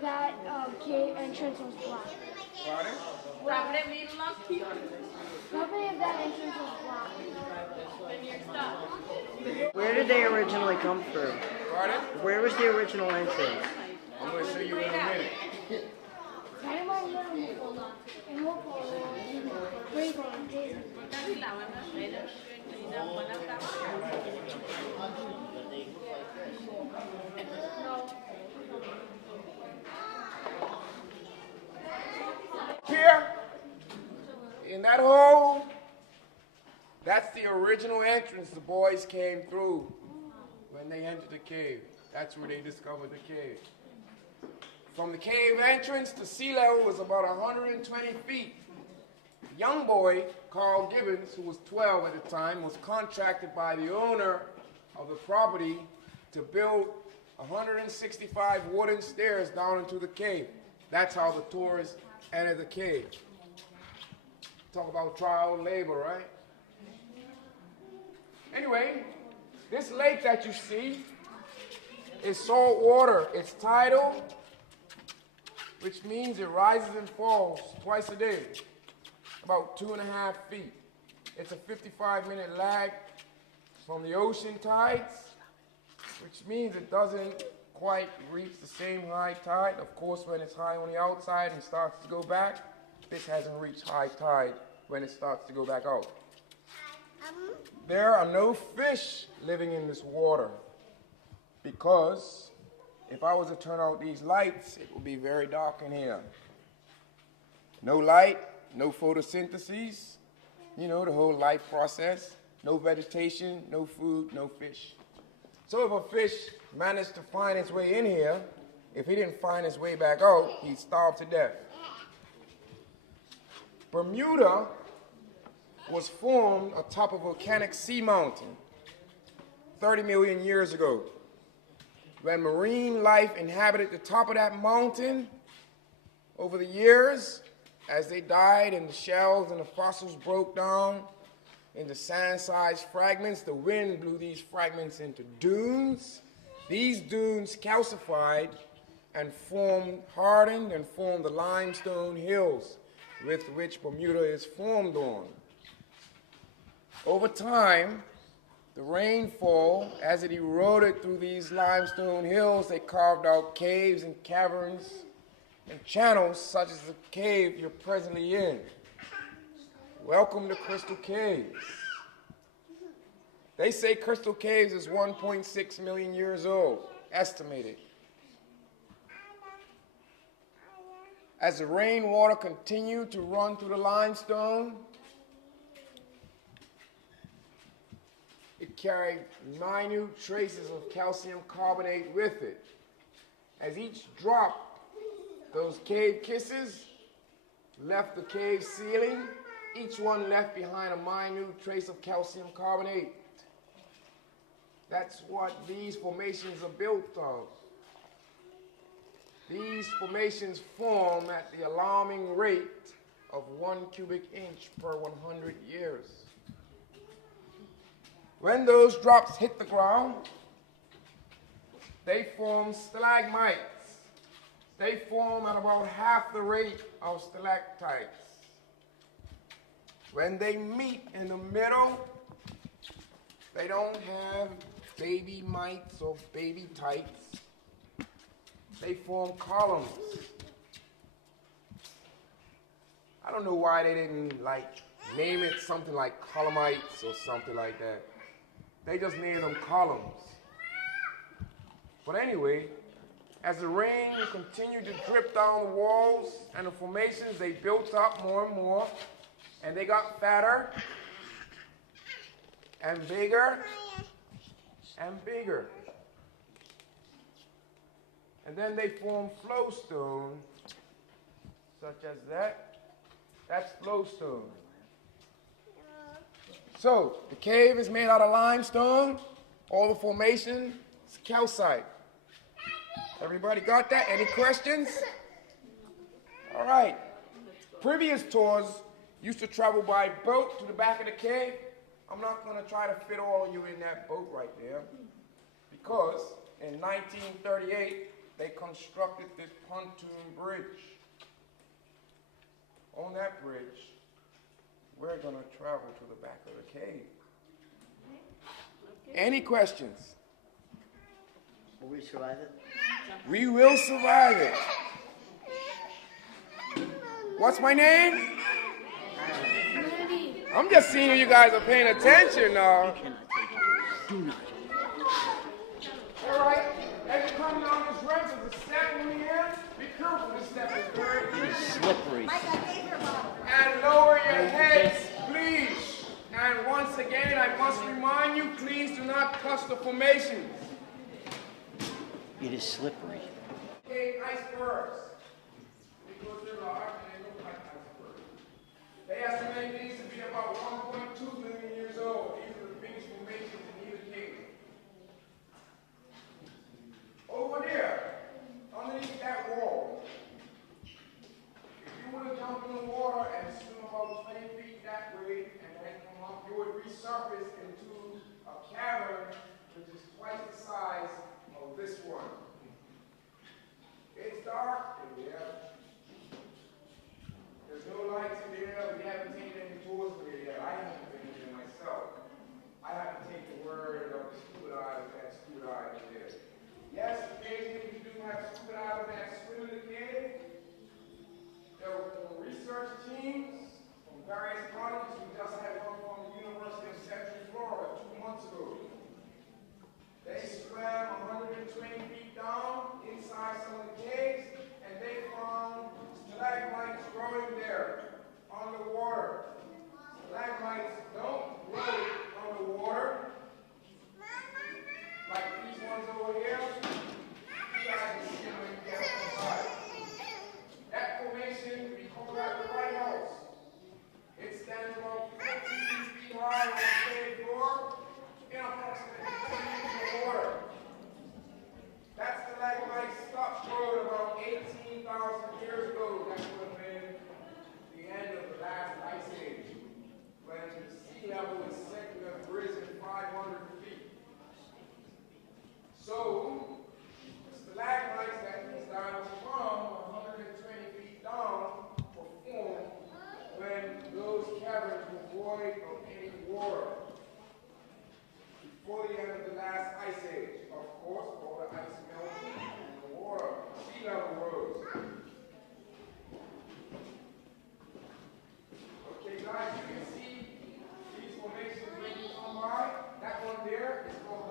of that cave entrance was black. Pardon? Nobody of that entrance was black. Where did they originally come through? Pardon? Where was the original entrance? I'm going to show you in a minute. Here, in that hole, that's the original entrance the boys came through when they entered the cave. That's where they discovered the cave. From the cave entrance, the sea level was about 120 feet. A young boy, Carl Gibbons, who was 12 at the time, was contracted by the owner of the property to build 165 wooden stairs down into the cave. That's how the tourists enter the cave. Talk about trial labor, right? Anyway, this lake that you see is salt water. It's tidal, which means it rises and falls twice a day, about 2.5 feet. It's a 55-minute lag from the ocean tides, which means it doesn't quite reach the same high tide. Of course, when it's high on the outside and starts to go back, this hasn't reached high tide when it starts to go back out. There are no fish living in this water because if I was to turn out these lights, it would be very dark in here. No light, no photosynthesis, you know, the whole life process, no vegetation, no food, no fish. So if a fish managed to find its way in here, if he didn't find his way back out, he'd starve to death. Bermuda was formed atop a volcanic sea mountain 30 million years ago. When marine life inhabited the top of that mountain, over the years, as they died and the shells and the fossils broke down into sand-sized fragments, the wind blew these fragments into dunes. These dunes calcified and hardened and formed the limestone hills with which Bermuda is formed on. Over time, the rainfall, as it eroded through these limestone hills, they carved out caves and caverns and channels such as the cave you're presently in. Welcome to Crystal Caves. They say Crystal Caves is 1.6 million years old, estimated. As the rainwater continued to run through the limestone, it carried minute traces of calcium carbonate with it. As each drop, those cave kisses left the cave ceiling, each one left behind a minute trace of calcium carbonate. That's what these formations are built of. These formations form at the alarming rate of 1 cubic inch per 100 years. When those drops hit the ground, they form stalagmites. They form at about half the rate of stalactites. When they meet in the middle, they don't have baby mites or baby tights. They form columns. I don't know why they didn't name it something like columnites or something like that. They just named them columns. But anyway, as the rain continued to drip down the walls and the formations, they built up more and more, and they got fatter and bigger and bigger. And then they form flowstone, such as that. That's flowstone. So, the cave is made out of limestone. All the formation is calcite. Everybody got that? Any questions? All right. Previous tours used to travel by boat to the back of the cave. I'm not going to try to fit all of you in that boat right there, because in 1938, they constructed this pontoon bridge. On that bridge, we're going to travel to the back of the cave. Any questions? Will we survive it? We will survive it. What's my name? I'm just seeing if you guys are paying attention now. Do not. All right, as you come down this ramp, there's a step in the air. Be careful, this step is very Slippery. and lower your heads, please. And once again, I must remind you, please do not touch the formations. It is slippery. Okay, icebergs. Because they're large and they look like icebergs. They estimate these to be about 1.2 million years old. These are the biggest formations in either cave. Over there, underneath that wall, if you were to jump in the water and swim about 20 feet that way and then come up, you would resurface into a cavern which is twice the size of this one. It's dark in there. There's no lights in there. We haven't taken any tours in there yet. I haven't been in there myself. I have to take the word of the scuba divers that scuba dive in there. Yes, occasionally we do have scuba divers that swim in the cave. There are research teams from various colleges. We just had one from the University of Central Florida 2 months ago. They swam 120 feet down inside some of the caves, and they found stalagmites growing there underwater. Stalagmites don't grow underwater like these ones over here. You guys can see them when you get outside. That formation, we call that the White House. It stands about 14 feet high on the cave floor in approximately 10 feet of water. That stalagmite stopped growing about 18,000 years ago. That would have been the end of the last ice age, when the sea level is said to have risen 500 feet. So, the stalagmites that these guys from 120 feet down were formed when those caverns were void of any water. Before the end of the last ice age, of course, all the ice melted and the water, sea level rose. Okay, guys, you can see these formations when you come by. That one there is called